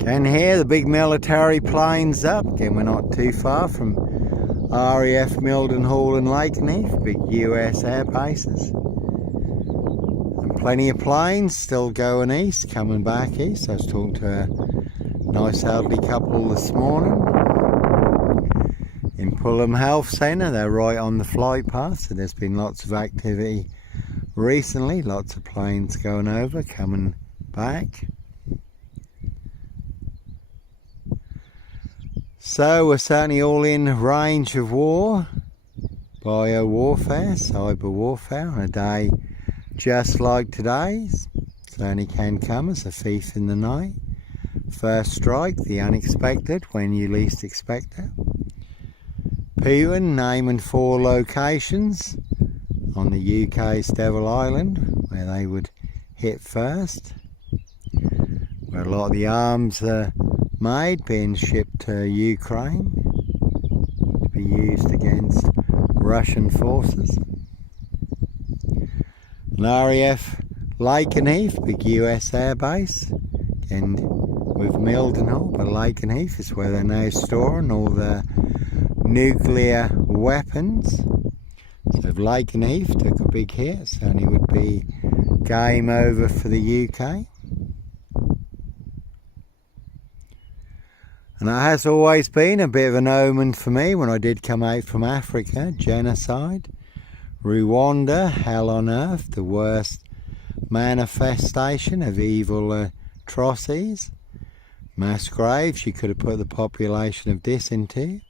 Can hear the big military planes up. Again, we're not too far from RAF Mildenhall and Lakenheath, big US air bases. And plenty of planes still going east, coming back east. I was talking to a nice elderly couple this morning in Fulham Health Centre. They're right on the flight path, so there's been lots of activity recently, lots of planes going over, coming back. So we're certainly all in range of war, bio warfare, cyber warfare on a day just like today's. Certainly can come as a thief in the night. First strike, the unexpected, when you least expect it. Putin naming 4 locations on the UK's Devil Island where they would hit first, where a lot of the arms are made, being shipped to Ukraine to be used against Russian forces. And RAF Lakenheath, big US air base, and with Mildenhall, but Lakenheath is where they're now storing all the nuclear weapons. So if Lakenheath took a big hit, it certainly would be game over for the UK. And it has always been a bit of an omen for me when I did come out from Africa. Genocide, Rwanda, hell on earth, the worst manifestation of evil atrocities. Mass graves you could have put the population of this into.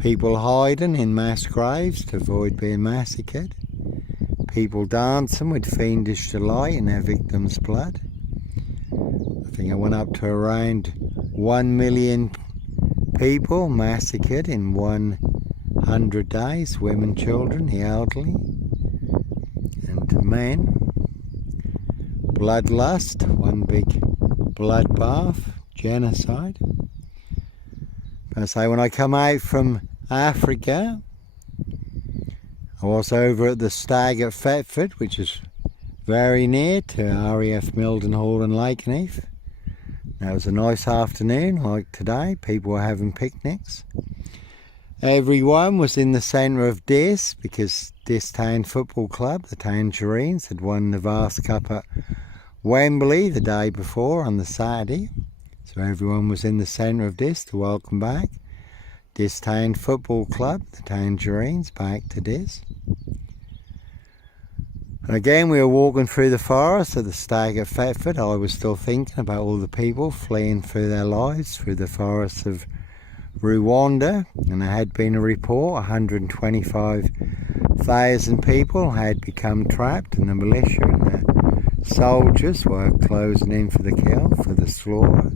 People hiding in mass graves to avoid being massacred. People dancing with fiendish delight in their victims' blood. I think I went up to around 1 million people massacred in 100 days. Women, children, the elderly, and men. Bloodlust, one big bloodbath, genocide. I say, when I come out from Africa, I was over at the Stag at Thetford, which is very near to RAF Mildenhall and Lakenheath. It was a nice afternoon like today. People were having picnics. Everyone was in the centre of Dis because Dis Town Football Club, the Tangerines, had won the Vast Cup at Wembley the day before on the Saturday. So everyone was in the centre of Dis to welcome back Dis Town Football Club, the Tangerines, back to Dis. And again, we were walking through the forest at the Stag at Thetford. I was still thinking about all the people fleeing for their lives through the forests of Rwanda. And there had been a report, 125,000 people had become trapped, and the militia and the soldiers were closing in for the kill, for the slaughter.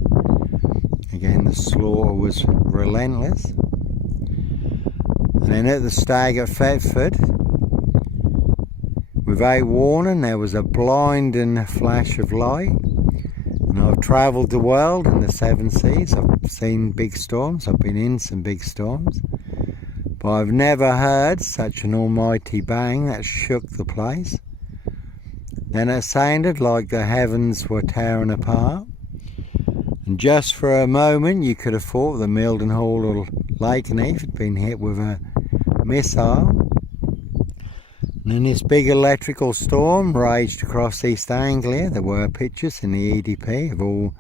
Again, the slaughter was relentless. And then at the Stag at Thetford, without warning, there was a blinding flash of light. And I've travelled the world in the 7 seas. I've seen big storms. I've been in some big storms. But I've never heard such an almighty bang that shook the place. Then it sounded like the heavens were tearing apart. And just for a moment, you could have thought that Mildenhall or Lakenheath had been hit with a missile. And then this big electrical storm raged across East Anglia. There were pictures in the EDP of all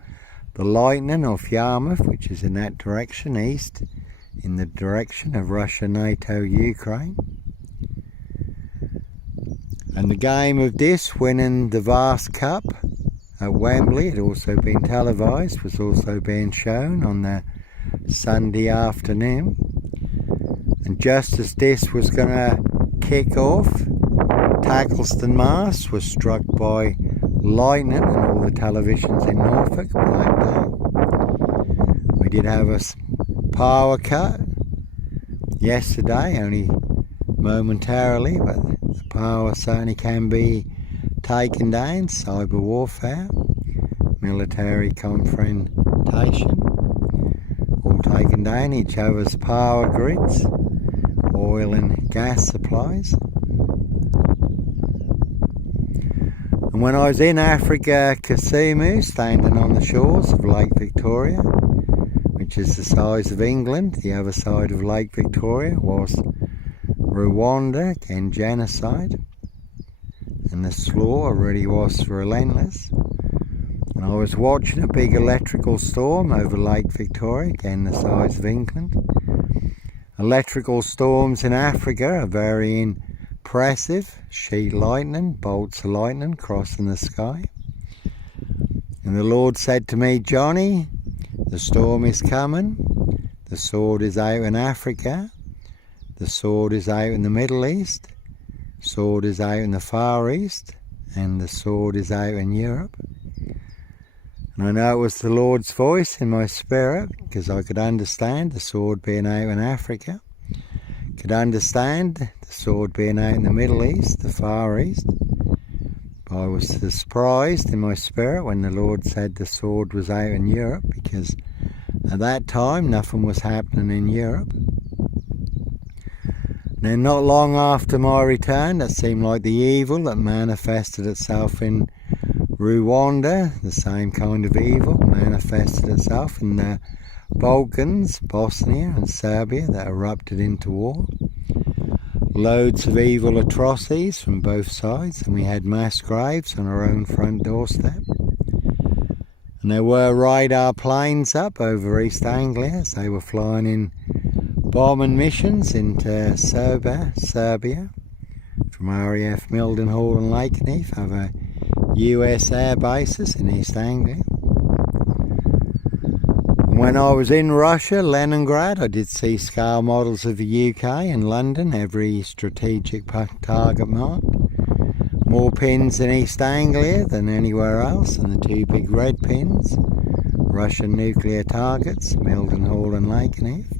the lightning off Yarmouth, which is in that direction, east, in the direction of Russia, NATO, Ukraine. And the game of this, winning the Vast Cup at Wembley, had also been televised, was also being shown on the Sunday afternoon. And just as this was going to kick off, Tackleston Mast was struck by lightning and all the televisions in Norfolk blacked out. We did have a power cut yesterday, only momentarily, but the power certainly can be taken down. Cyber warfare, military confrontation, all taken down, each other's power grids, oil and gas supplies. And when I was in Africa, Kisumu, standing on the shores of Lake Victoria, which is the size of England, the other side of Lake Victoria was Rwanda and genocide, and the slaughter really was relentless. And I was watching a big electrical storm over Lake Victoria, again the size of England. Electrical storms in Africa are very impressive. Sheet lightning, bolts of lightning crossing the sky. And the Lord said to me, Johnny, the storm is coming. The sword is out in Africa. The sword is out in the Middle East. The sword is out in the Far East. And the sword is out in Europe. And I know it was the Lord's voice in my spirit, because I could understand the sword being out in Africa. Could understand the sword being out in the Middle East, the Far East. But I was surprised in my spirit when the Lord said the sword was out in Europe, because at that time nothing was happening in Europe. And then not long after my return, it seemed like the evil that manifested itself in Rwanda, the same kind of evil manifested itself in the Balkans, Bosnia and Serbia, that erupted into war. Loads of evil atrocities from both sides, and we had mass graves on our own front doorstep. And there were radar planes up over East Anglia as they were flying in bombing missions into Serbia from RAF Mildenhall and Lakenheath over US air bases in East Anglia. When I was in Russia, Leningrad, I did see scale models of the UK and London, every strategic target marked. More pins in East Anglia than anywhere else, and the two big red pins, Russian nuclear targets, Mildenhall and Lakenheath.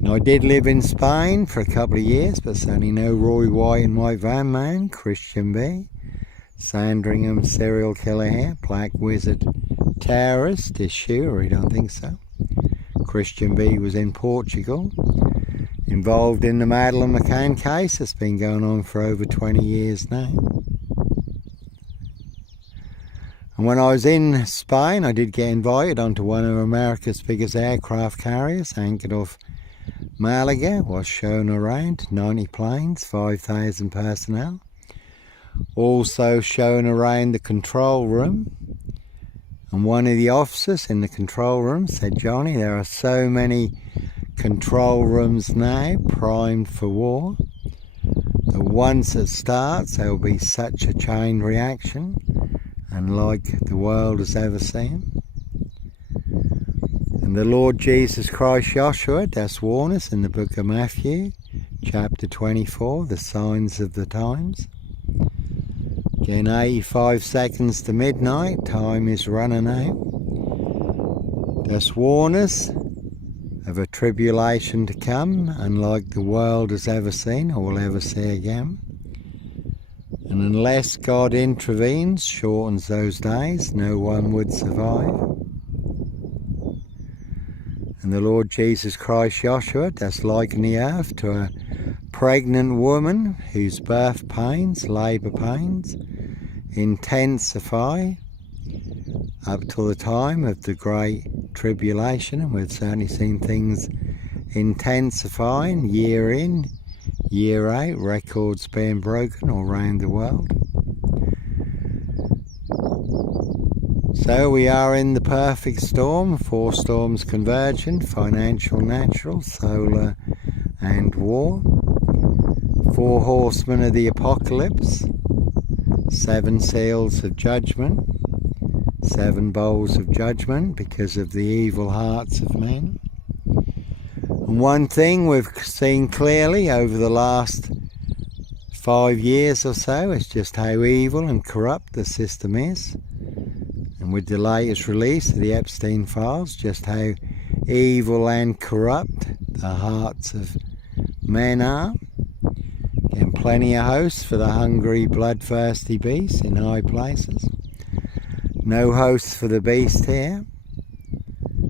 And I did live in Spain for a couple of years, but certainly no Roy White and White Van Man, Christian B, Sandringham serial killer here, Black Wizard terrorist issue, or I don't think so. Christian B was in Portugal, involved in the Madeleine McCann case that's been going on for over 20 years now. And when I was in Spain, I did get invited onto one of America's biggest aircraft carriers, anchored off Malaga, was shown around, 90 planes, 5,000 personnel. Also shown around the control room. And one of the officers in the control room said, Johnny, there are so many control rooms now primed for war that once it starts there will be such a chain reaction unlike the world has ever seen. And the Lord Jesus Christ Joshua does warn us in the book of Matthew chapter 24, the signs of the times. Again, 85 seconds to midnight, time is running out. Does warn us of a tribulation to come, unlike the world has ever seen or will ever see again. And unless God intervenes, shortens those days, no one would survive. And the Lord Jesus Christ Joshua does liken the earth to a pregnant woman whose birth pains, labour pains, intensify up till the time of the Great Tribulation, and we've certainly seen things intensifying year in, year out, records being broken all around the world. So we are in the perfect storm, 4 storms converging, financial, natural, solar and war. 4 horsemen of the apocalypse, 7 seals of judgment, 7 bowls of judgment because of the evil hearts of men. And one thing we've seen clearly over the last 5 years or so is just how evil and corrupt the system is. And with the latest release of the Epstein files, just how evil and corrupt the hearts of men are. And plenty of hosts for the hungry, bloodthirsty beasts in high places. No hosts for the beast here.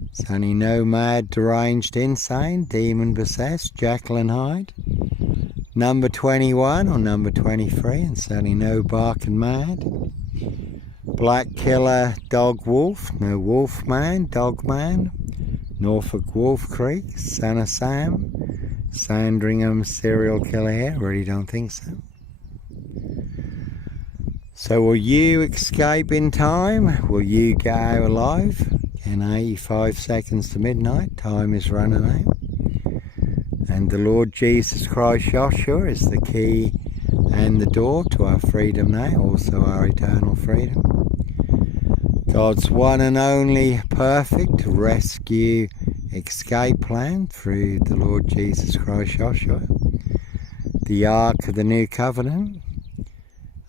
It's only no mad, deranged, insane, demon-possessed, Jekyll and Hyde. number 21 or number 23, and certainly no barking mad. Black killer dog wolf, no wolf man, dog man. Norfolk Wolf Creek, Son of Sam. Sandringham serial killer here, really don't think so. So will you escape in time? Will you get out alive? In 85 seconds to midnight, time is running out. And the Lord Jesus Christ Joshua is the key and the door to our freedom now, also our eternal freedom. God's one and only perfect rescue escape plan through the Lord Jesus Christ Joshua. The Ark of the New Covenant,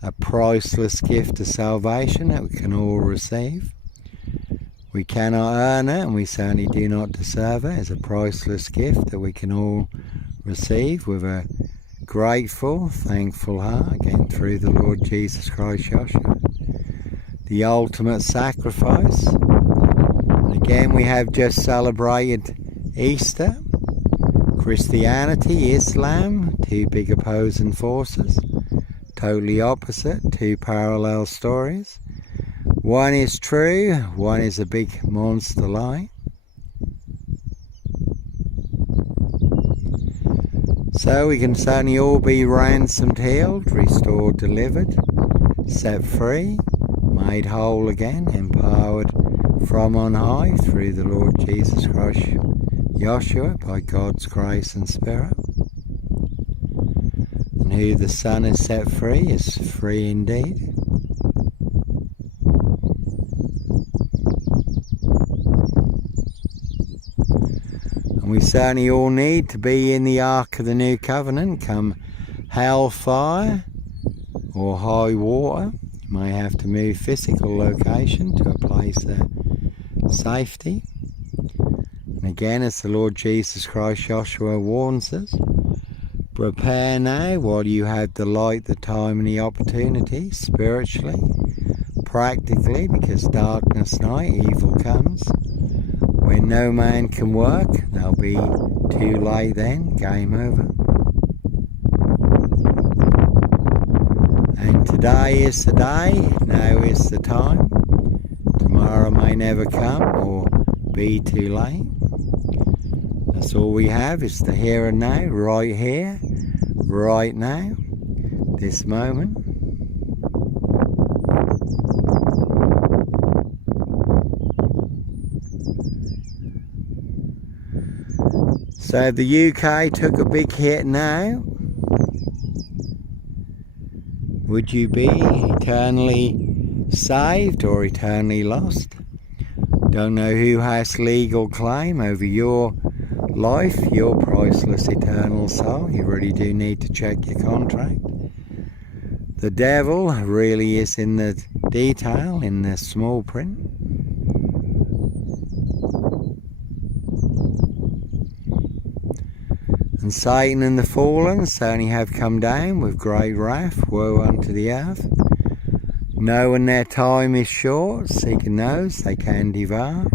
a priceless gift of salvation that we can all receive. We cannot earn it, and we certainly do not deserve it. It's a priceless gift that we can all receive with a grateful, thankful heart, again through the Lord Jesus Christ Joshua. The ultimate sacrifice. And again, we have just celebrated Easter. Christianity, Islam, two big opposing forces. Totally opposite, two parallel stories. One is true, one is a big monster lie. So we can certainly all be ransomed, healed, restored, delivered, set free, made whole again, empowered from on high through the Lord Jesus Christ Joshua by God's grace and Spirit. And who the Son has set free is free indeed. And we certainly all need to be in the Ark of the New Covenant, come hellfire or high water. You may have to move physical location to a place of safety. And again, as the Lord Jesus Christ Joshua warns us, prepare now while you have the light, the time and the opportunity, spiritually, practically, because darkness night, evil comes. When no man can work, they'll be too late then, game over. And today is the day, now is the time. Tomorrow may never come or be too late. That's all we have is the here and now, right here, right now, this moment. So the UK took a big hit now. Would you be eternally saved or eternally lost? Don't know who has legal claim over your life, your priceless eternal soul. You really do need to check your contract. The devil really is in the detail, in the small print. And Satan and the fallen certainly have come down with great wrath, woe unto the earth. Knowing their time is short, seeking those they can devour,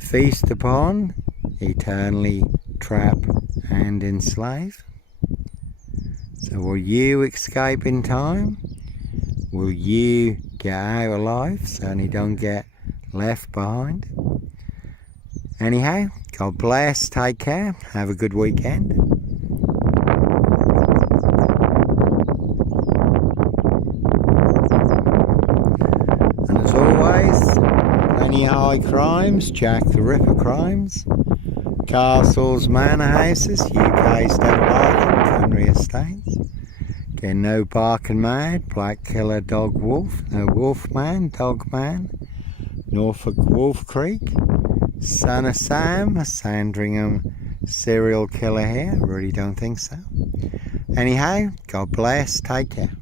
feast upon, eternally trap and enslave. So will you escape in time? Will you get out alive? Certainly don't get left behind. Anyhow, God bless, take care, have a good weekend. And as always, plenty of high crimes, Jack the Ripper crimes, castles, manor houses, UK's Devil Island, Country Estates. Again, no barking mad, black killer dog wolf, no wolf man, dog man, Norfolk Wolf Creek, Son of Sam, Sandringham serial killer here, really don't think so. Anyhow, God bless, take care.